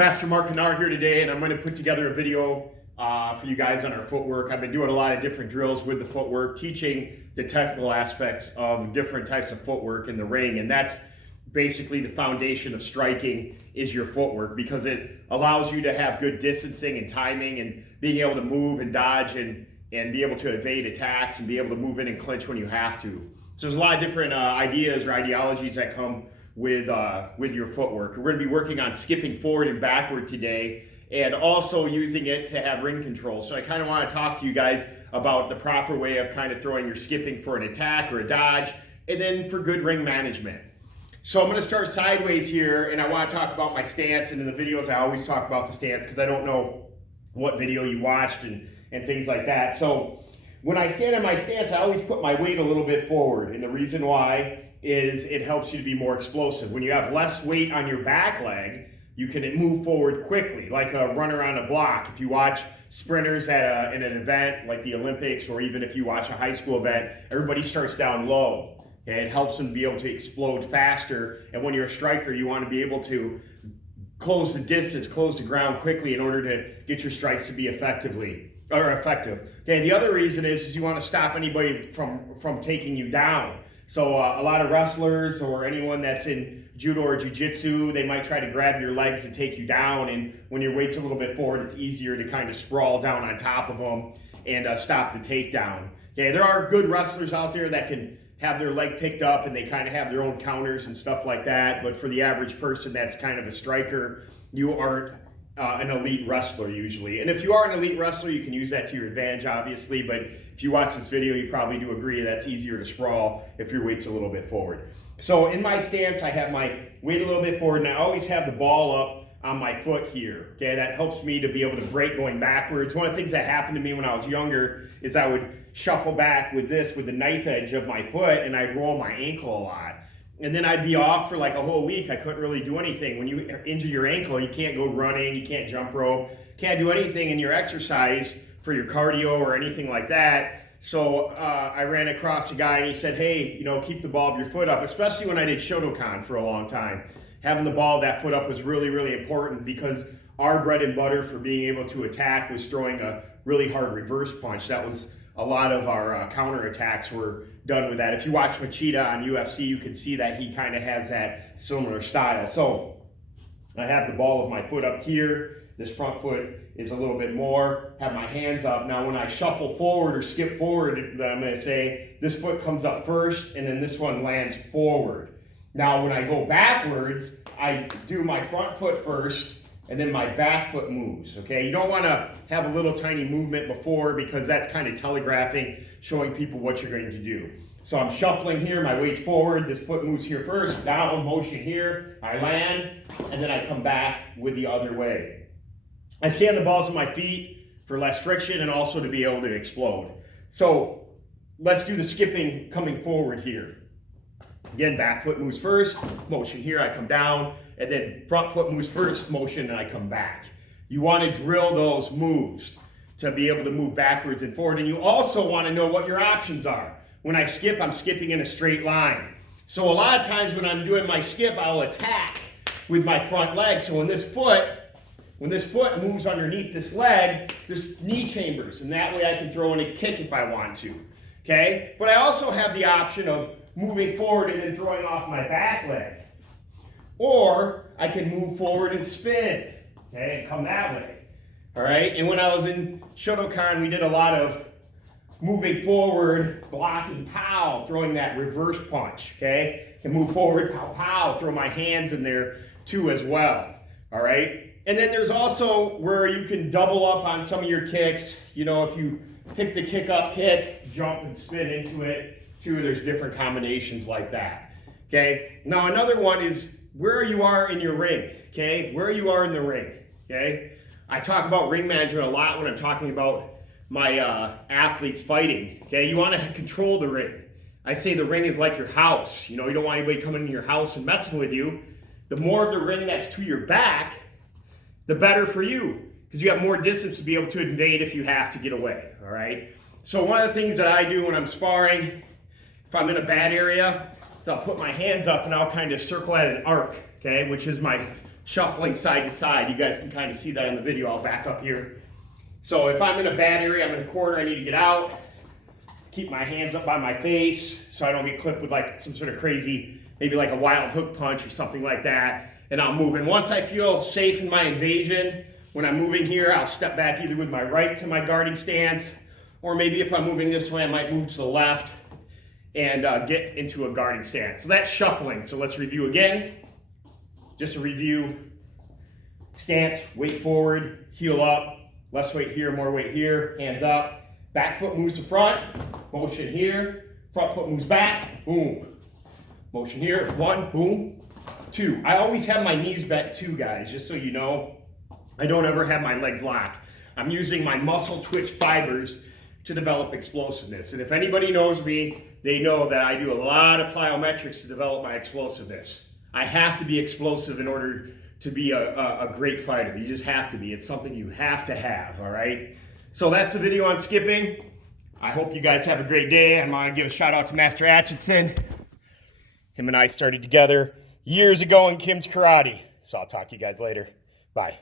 Master Mark Kanaar here today, and I'm going to put together a video for you guys on our footwork. I've been doing a lot of different drills with the footwork, teaching the technical aspects of different types of footwork in the ring, and that's basically the foundation of striking is your footwork, because it allows you to have good distancing and timing and being able to move and dodge and be able to evade attacks and be able to move in and clinch when you have to. So there's a lot of different ideas or ideologies that come with your footwork. We're going to be working on skipping forward and backward today, and also using it to have ring control. So I kind of want to talk to you guys about the proper way of kind of throwing your skipping for an attack or a dodge, and then for good ring management. So I'm going to start sideways here, and I want to talk about my stance. And in the videos, I always talk about the stance because I don't know what video you watched and things like that. So when I stand in my stance, I always put my weight a little bit forward. And the reason why is it helps you to be more explosive. When you have less weight on your back leg, you can move forward quickly, like a runner on a block. If you watch sprinters at in an event like the Olympics, or even if you watch a high school event, everybody starts down low. Okay? It helps them be able to explode faster. And when you're a striker, you want to be able to close the distance, close the ground quickly in order to get your strikes to be effective. Okay, the other reason is you want to stop anybody from taking you down. So a lot of wrestlers or anyone that's in judo or jiu-jitsu, they might try to grab your legs and take you down, and when your weight's a little bit forward, it's easier to kind of sprawl down on top of them and stop the takedown. Okay, there are good wrestlers out there that can have their leg picked up and they kind of have their own counters and stuff like that, but for the average person that's kind of a striker, you aren't an elite wrestler usually. And if you are an elite wrestler, you can use that to your advantage, obviously, but if you watch this video, you probably do agree that's easier to sprawl if your weight's a little bit forward. So in my stance, I have my weight a little bit forward, and I always have the ball up on my foot here. Okay, that helps me to be able to break going backwards. One of the things that happened to me when I was younger is I would shuffle back with the knife edge of my foot, and I'd roll my ankle a lot. And then I'd be off for like a whole week. I couldn't really do anything. When you injure your ankle, you can't go running, you can't jump rope, can't do anything in your exercise for your cardio or anything like that. So I ran across a guy and he said, hey, you know, keep the ball of your foot up, especially when I did Shotokan for a long time. Having the ball of that foot up was really, really important, because our bread and butter for being able to attack was throwing a really hard reverse punch. That was a lot of our counter attacks were done with that. If you watch Machida on UFC, you can see that he kind of has that similar style. So I have the ball of my foot up here. This front foot is a little bit more. Have my hands up. Now when I shuffle forward or skip forward, I'm going to say this foot comes up first, and then this one lands forward. Now when I go backwards, I do my front foot first, and then my back foot moves, okay? You don't want to have a little tiny movement before, because that's kind of telegraphing, showing people what you're going to do. So I'm shuffling here, my weight's forward, this foot moves here first, down motion here, I land, and then I come back with the other way. I stand the balls of my feet for less friction and also to be able to explode. So let's do the skipping coming forward here. Again, back foot moves first, motion here, I come down, and then front foot moves first, motion, and I come back. You want to drill those moves to be able to move backwards and forward, and you also want to know what your options are. When I skip, I'm skipping in a straight line. So a lot of times when I'm doing my skip, I'll attack with my front leg. So when this foot moves underneath this leg, there's knee chambers, and that way I can throw in a kick if I want to, okay? But I also have the option of moving forward and then throwing off my back leg. Or I can move forward and spin, okay, and come that way, all right? And when I was in Shotokan, we did a lot of moving forward, blocking, pow, throwing that reverse punch, okay? Can move forward, pow, pow, throw my hands in there too as well, all right? And then there's also where you can double up on some of your kicks. You know, if you pick the kick up kick, jump and spin into it too, there's different combinations like that, okay? Now another one is where you are in your ring, okay? Where you are in the ring, okay? I talk about ring management a lot when I'm talking about my athletes fighting, okay? You want to control the ring. I say the ring is like your house. You know, you don't want anybody coming into your house and messing with you. The more of the ring that's to your back, the better for you, because you have more distance to be able to invade if you have to get away, all right? So one of the things that I do when I'm sparring, if I'm in a bad area, so I'll put my hands up and I'll kind of circle at an arc, okay, which is my shuffling side to side. You guys can kind of see that in the video. I'll back up here. So if I'm in a bad area, I'm in a corner, I need to get out, keep my hands up by my face so I don't get clipped with like some sort of crazy, maybe like a wild hook punch or something like that. And I'll move. And once I feel safe in my invasion, when I'm moving here, I'll step back either with my right to my guarding stance, or maybe if I'm moving this way, I might move to the left and get into a guarding stance. So that's shuffling. So let's review again. Just a review. Stance, weight forward, heel up, less weight here, more weight here, hands up. Back foot moves to front, motion here. Front foot moves back, boom. Motion here, 1, boom, 2. I always have my knees bent too, guys, just so you know. I don't ever have my legs locked. I'm using my muscle twitch fibers to develop explosiveness. And if anybody knows me, they know that I do a lot of plyometrics to develop my explosiveness. I have to be explosive in order to be a great fighter. You just have to be. It's something you have to have, all right? So that's the video on skipping. I hope you guys have a great day. I'm gonna give a shout out to Master Atchison. Him and I started together years ago in Kim's Karate. So I'll talk to you guys later. Bye.